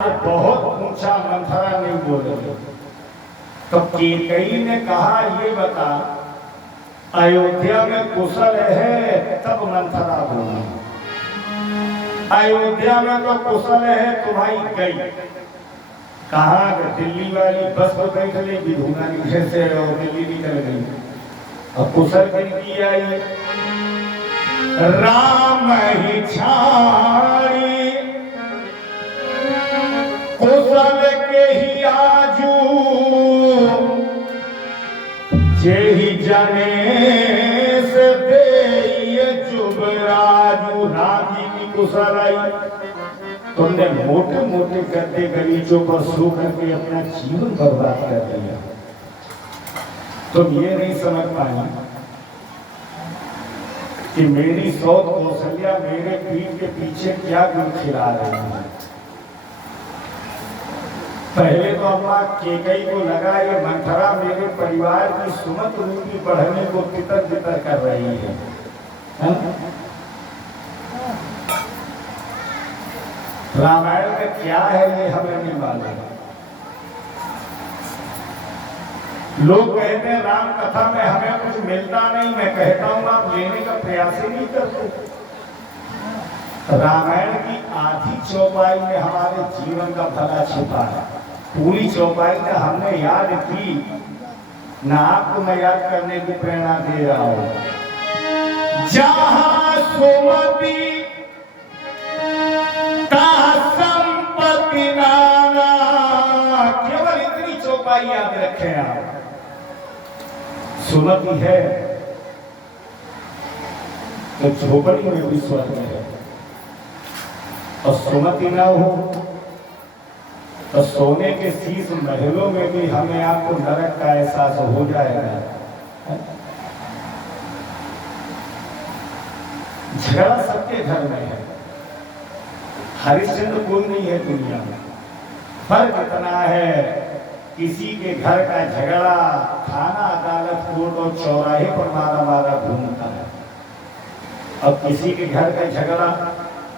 बहुत ऊंचा मंथरा नहीं बोले। तो केकई ने कहा ये बता, अयोध्या में कुशल है तब मंथरा बोली, अयोध्या में तो कुशल है तो भाई गई कहा? दिल्ली वाली बस पर बैठ लेगी धूना से और दिल्ली निकल गई। अब कुशल की आई राम ही छाड़ी कुशल के ही आजू जेहि जने से दे जुबराजू। राजी की कुशल आई, तुमने मोटे मोटे गद्दे गलीचों पर सो करके अपना जीवन बर्बाद कर दिया। तुम ये नहीं समझ पाए कि मेरी सौत कौशल्या मेरे पीठ के पीछे क्या गुण खिला रही है। पहले तो अम्मा केकई को लगा ये मंथरा मेरे परिवार की सुमत रूपी बढ़ने को तितर बितर कर रही है। रामायण में क्या है ये हमें नहीं मालूम। लोग कहते हैं राम कथा में हमें कुछ मिलता नहीं। मैं कहता हूं आप लेने का प्रयास ही नहीं करते। रामायण की आधी चौपाई में हमारे जीवन का भला छिपा है। पूरी चौपाई में हमने याद की ना, आपको मैं याद करने की प्रेरणा दे रहा हूं। जहां सुमति संपत्ति नाना, केवल इतनी चौपाई याद रखें आप। सुमति है तो झोपड़ी में भी स्वर्ग है, और सुमति ना हो तो सोने के शीश महलों में भी हमें आपको नरक का एहसास हो जाएगा। झगड़ा सबके घर में है, हरिश्चंद्र कोई नहीं है दुनिया में। फर्क इतना है, किसी के घर का झगड़ा थाना अदालत कोर्ट और चौराहे पर मारा मारा घूमता है, अब किसी के घर का झगड़ा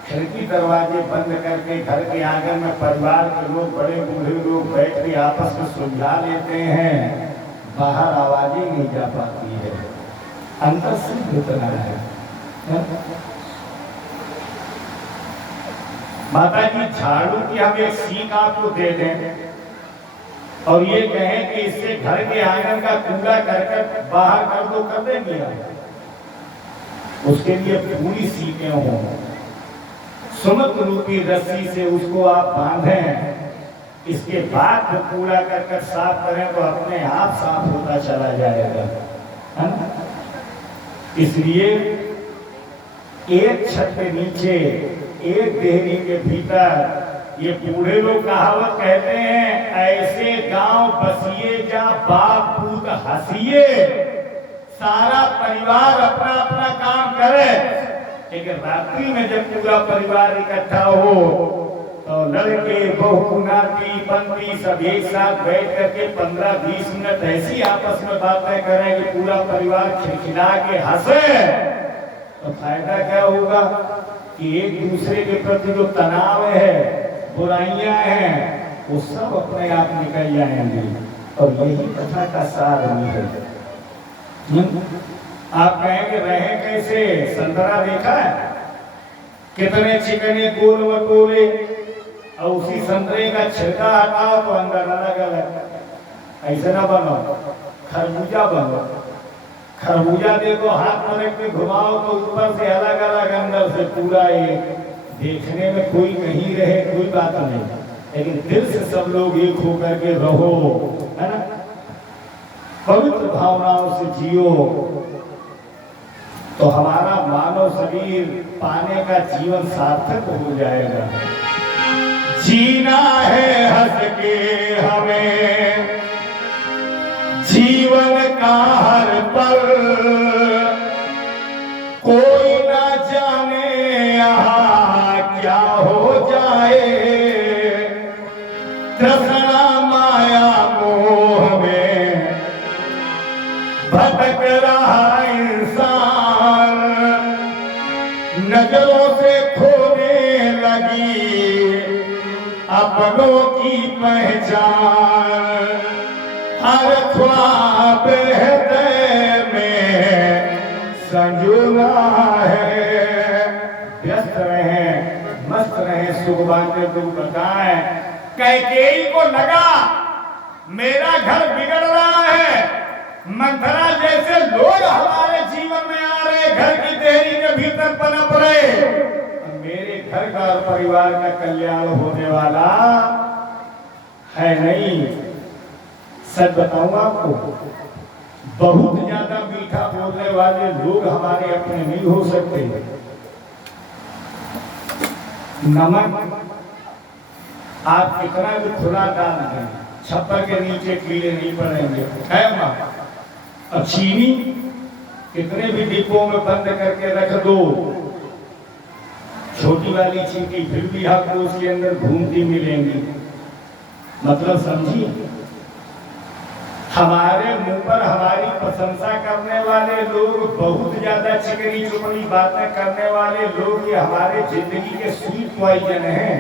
खिड़की दरवाजे बंद करके घर के आंगन में परिवार के लोग, बड़े बूढ़े लोग बैठ के आपस में सुलझा लेते हैं, बाहर आवाज ही नहीं जा पाती है। अंतर सिर्फ इतना है। माता जी झाड़ू की हम एक सीख आपको दे दें और ये कहें कि इससे घर के आंगन का कूड़ा करकट बाहर कर दो, कर देंगे? उसके लिए पूरी सीखें हों, सुमत रूपी रस्सी से उसको आप बांधें, इसके बाद जो कूड़ा करकट साफ करें तो अपने आप साफ होता चला जाएगा, है ना? इसलिए एक छत के नीचे, एक देहरी के भीतर, ये बूढ़े लोग कहावत कहते हैं, ऐसे गांव बसिए जहां बाप पूत हंसिए, सारा परिवार अपना अपना काम करे, लेकिन रात्रि में जब पूरा परिवार इकट्ठा हो तो लड़के बहू नाती पंथी सब एक साथ बैठ करके 15-20 मिनट ऐसी आपस में बातें करें कि पूरा परिवार खिलखिला के हंसे, तो फायदा क्या होगा कि एक दूसरे के प्रति जो तनाव है, बुराइयां हैं, वो सब अपने आप निकल जाएंगे। और यही कथा का सार नहीं है। आप कहेंगे रहे कैसे? संतरा देखा है कितने चिकने गोल वटोले, और उसी संतरे का छिलका हटाओ तो अंदर अलग अलग। ऐसे ना बनो, खरबूजा बनो। खरबूजा देखो हाथ में के घुमाओ तो ऊपर से अलग अलग, अंदर से पूरा एक। देखने में कोई कहीं रहे कोई बात नहीं, लेकिन दिल से सब लोग एक होकर के रहो, है ना? पवित्र भावनाओं से जियो तो हमारा मानव शरीर पाने का जीवन सार्थक हो जाएगा। जीना है हंस के हमें जीवन का हर पल, कोई ना जाने यहाँ क्या हो जाए, तृष्णा माया मोह में भटक रहा इंसान, नजरों से खोने लगी अब अपनों की पहचान हर ख्वाब हृदय में संजुना है। व्यस्त रहे, मस्त रहे, सुख बांटे दुख बताए। कैकेयी को लगा मेरा घर बिगड़ रहा है, मंथरा जैसे लोग हमारे जीवन में आ रहे, घर की देरी के भीतर पनप रहे, मेरे घर का और परिवार का कल्याण होने वाला है नहीं। सच बताऊं आपको, बहुत ज्यादा मीठा बोलने वाले लोग हमारे अपने नहीं हो सकते। नमक आप कितना भी खुला डाल दें, छप्पर के नीचे कीड़े नहीं पड़ेंगे, है मां। और चीनी कितने भी डिब्बों में बंद करके रख दो, छोटी वाली चीनी फिर भी आपको उसके अंदर घूमती मिलेंगी। मतलब समझिए, हमारे मुंह पर हमारी प्रशंसा करने वाले लोग, बहुत ज्यादा चिकनी चुपड़ी बातें करने वाले लोग, ये हमारे जिंदगी के स्वीट पॉइजन हैं।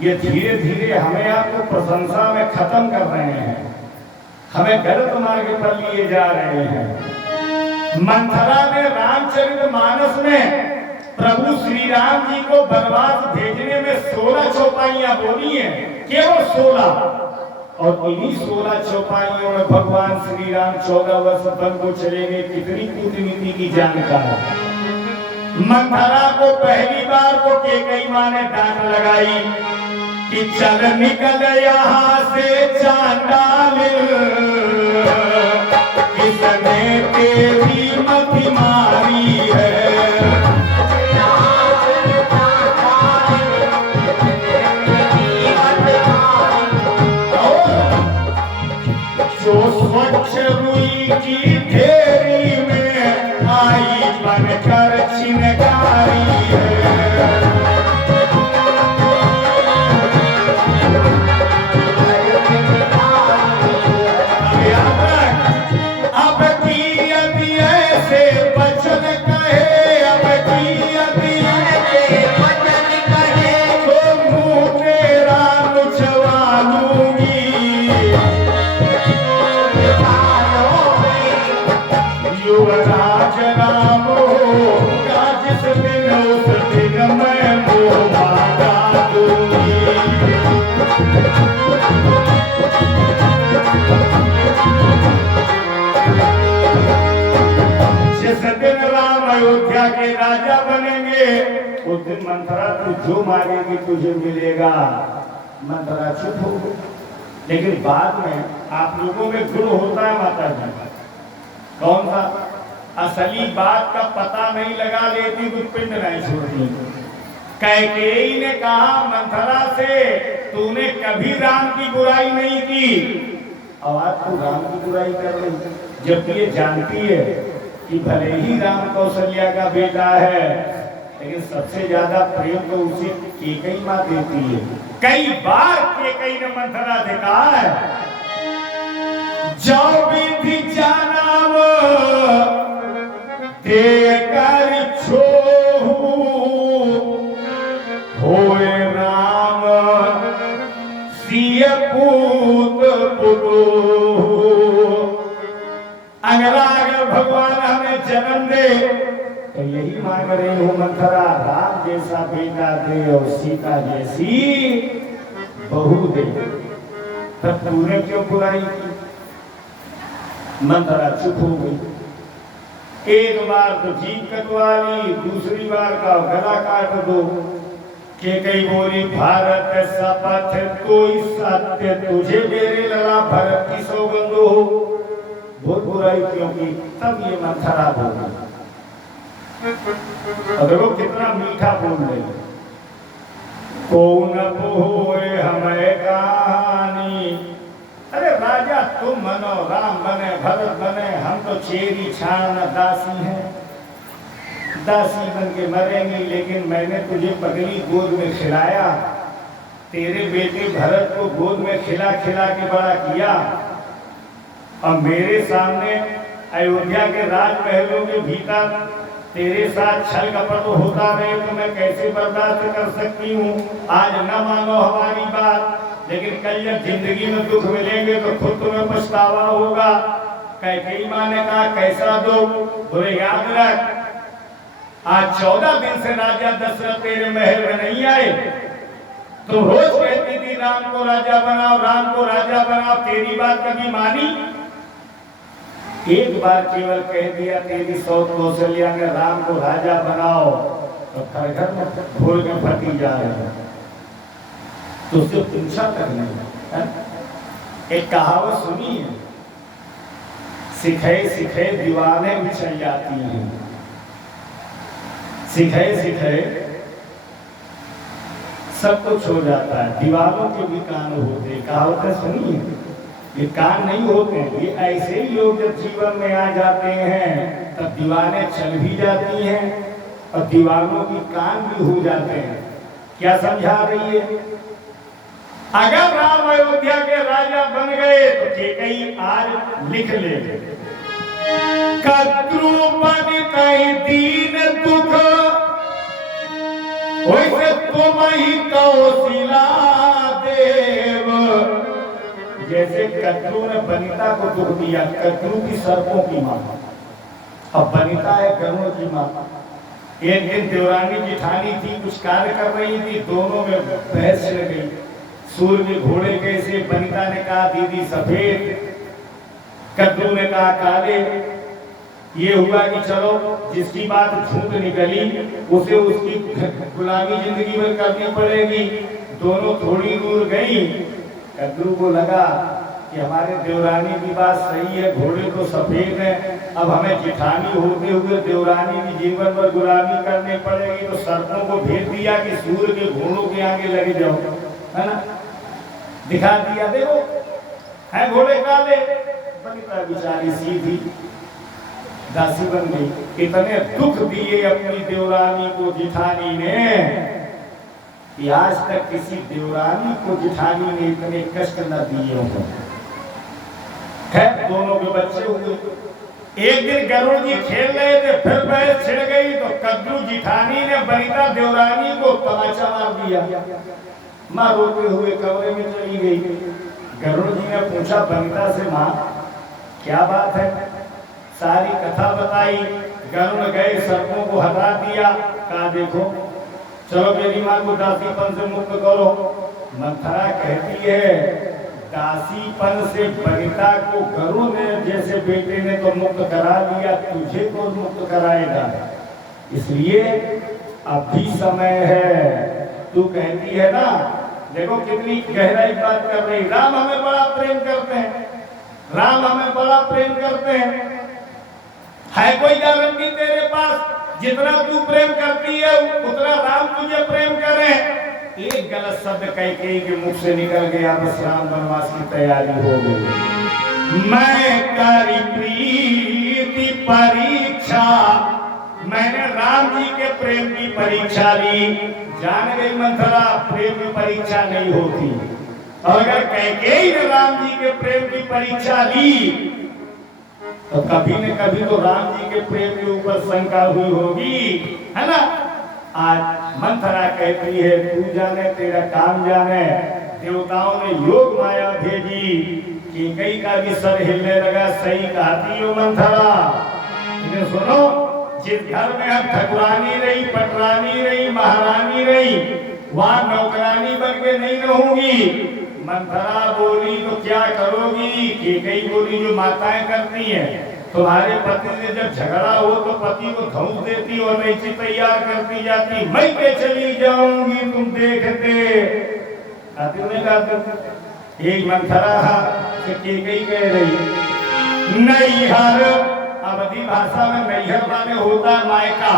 ये धीरे धीरे हमें आपको प्रशंसा में खत्म कर रहे हैं, हमें गलत मार्ग पर लिए जा रहे हैं। मंथरा ने रामचरितमानस में प्रभु श्री राम जी को वनवास भेजने में 16 चौपाइयां बोली हैं, केवल 16। और इन्हीं 16 चौपाइयों में भगवान श्री राम 14 वर्ष वन को चले गए। कितनी कूटनीति की जानकारी। मंथरा को पहली बार को कैकेयी मां ने डांट लगाई कि चल निकल यहाँ से चांडाल, किसने तेरी मति मारी है। जो स्वच्छ रुई की ढेरी में आई बनकर चिनगारी है। अब की यदि ऐसे बचन कहे, अब की यदि ऐसे बचन कहे, तो मुंह तेरा नुचवा लूंगी। युवराज राम होगा जिस दिन, उस दिन मैं मोह मांगा दूंगी। जिस दिन राम अयोध्या के राजा बनेंगे, उस दिन मंथरा तू जो मांगेगी तुझे मिलेगा। मंथरा चुप हो गई। लेकिन बाद में आप लोगों में गुण होता है माता जी, कौन सा? असली बात का पता नहीं लगा लेती तो पिंड नहीं छोड़ती। कैकेयी ने कहा मंथरा से, तूने कभी राम की बुराई नहीं की, और आज तू राम की बुराई कर रही, जबकि ये जानती है कि भले ही राम कौशल्या का बेटा है, लेकिन सबसे ज्यादा प्रेम तो उसे कैकेयी मां देती है। कई बार कैकेयी ने मंथरा से कहा है, जो विधि जाना देकर छोहू, होए राम सिय पूत पुतोहू। अगर भगवान हमें जन्म दे तो यही मांग रही हूँ मंथरा, राम जैसा बेटा दे और सीता जैसी बहू दे। तब तूने क्यों बुराई की? मंथरा चुप हो गई। एक बार तो जीभ कटवा ली, दूसरी बार का गला काट दो। कैकेयी बोली, भारत शपथ कोई सत्य तुझे मेरे लड़ा, भरत की सौगंध हो। बहुत बुराई क्यों की? तब ये मंथरा बोली। देखो कितना मीठा बोल रही। कौन होए हमें कहानी, अरे राजा तुम बनो, राम बने, भरत बने, हम तो चेरी छान दासी हैं, दासी बन के मरेंगी। लेकिन मैंने तुझे पगली गोद में खिलाया, तेरे बेटे भरत को गोद में खिला खिला के बड़ा किया, और मेरे सामने अयोध्या के राजमहलों के भीतर तेरे साथ छल कपट होता रहे तो मैं कैसे बर्दाश्त कर सकती हूँ। आज न मानो हमारी बात, लेकिन कल जब जिंदगी में दुख मिलेंगे तो खुद तुम्हें पछतावा होगा। कैकेयी माँ ने कहा कैसा दुख? बोले याद रख, आज 14 दिन से राजा दशरथ तेरे महल में नहीं आए। तो रोज कहती थी राम को राजा बनाओ, राम को राजा बनाओ, तेरी बात कभी मानी? एक बार केवल कह दिया तेरी सौत कौशल्या ने राम को राजा बनाओ, तो घर में भूल के फटी जा रहे। तो उससे पूछा करने, एक कहावत सुनी है, सिखे सिखे दीवाने भी चल जाती हैं। सिखे सिखे सब कुछ हो जाता है, दीवारों के भी कान होते। कहावतें सुनी है, ये कान नहीं होते, ये ऐसे ही लोग जब जीवन में आ जाते हैं तब दीवाने चल भी जाती हैं और दीवानों की कान भी हो जाते हैं। क्या समझा रही है? अगर राम अयोध्या के राजा बन गए तो कैकेयी आज लिख ले, कद्रू बनितहि दीन दुख, वैसे तुम ही कौशिला देव। जैसे कद्रू ने बनिता को दुख दिया, कद्रू की सर्पों की मां, अब बनिता है गरुड़ की मां। एक दिन देवरानी जिठानी थी, कुछ कार्य कर रही थी, दोनों में बहस छिड़ गई। सूर्य के घोड़े कैसे? बनिता ने कहा दीदी सफेद, कद्रू ने कहा काले। ये हुआ कि चलो जिसकी बात झूठ निकली उसे उसकी गुलामी जिंदगी में करनी पड़ेगी। दोनों थोड़ी दूर गई, कद्रू को लगा कि हमारे देवरानी की बात सही है, घोड़े तो सफेद है, अब हमें जिठानी होते हुए देवरानी की जीवन भर गुलामी करनी पड़ेगी। तो सर्पों को भेज दिया कि सूर्य के घोड़ों के आगे लगे जाओ, है ना, दिखा दिया देखो है घोड़े काले। बनिता बेचारी सीधी दासी बन गई। इतने दुख दिए अपनी देवरानी को जिठानी ने कि आज तक किसी देवरानी को जिठानी ने इतने कष्ट न दिए हों। खैर दोनों के बच्चे हुए। एक दिन गरुड़ जी खेल रहे थे, फिर बहस छिड़ गई तो कद्रू जिठानी ने बनिता देवरानी को तमाचा मार दिया। माँ रोते हुए कमरे में चली गई। गरुड़ जी ने पूछा बनिता से, माँ क्या बात है? सारी कथा बताई। गरुड़ गए, सर्पों को हटा दिया, कहा देखो चलो मेरी माँ को दासीपन से मुक्त करो। मंथरा कहती है दासीपन से बनिता को गरुड़ ने जैसे बेटे ने तो मुक्त करा लिया, तुझे को मुक्त कराएगा, इसलिए अब भी समय है। तू कहती है ना, देखो कितनी गहराई बात कर रही। राम हमें बड़ा प्रेम करते हैं, राम हमें बड़ा प्रेम करते हैं। है कोई गारंटी तेरे पास जितना तू प्रेम करती है उतना राम तुझे प्रेम करे? एक गलत शब्द कैकेयी के मुख से निकल गया, बस राम वनवास की तैयारी हो गई। मैं करी प्रीति परीक्षा, मैंने राम जी के प्रेम की परीक्षा ली। जान गई मंथरा प्रेम की परीक्षा नहीं होती, और अगर कैकेयी ने राम जी के प्रेम की परीक्षा ली तो कभी न कभी तो राम जी के प्रेम के ऊपर शंका हुई होगी, है ना। आज मंथरा कहती है तू जाने तेरा काम जाने, देवताओं ने योग माया भेजी कि कैकेयी का भी सर हिलने लगा। सही कहती हो मंथरा, सुनो, जिस घर में अब ठकुरानी रही, पटरानी रही, महारानी रही, वहां नौकरानी बन के नहीं रहूंगी। मंथरा बोली तो क्या करोगी? कैकेयी बोली जो माताएं करती हैं, तुम्हारे पति से जब झगड़ा हो तो पति को धौंस देती और नीचे तैयार करती जाती, मैं पे चली जाऊंगी तुम देखते। एक मंथरा से कैकेयी कह रही नैहर, अवधी भाषा में नैहर माने होता मायका।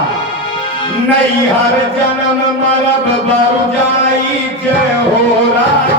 नैहर जन्म मरब बर जाई, जय हो राज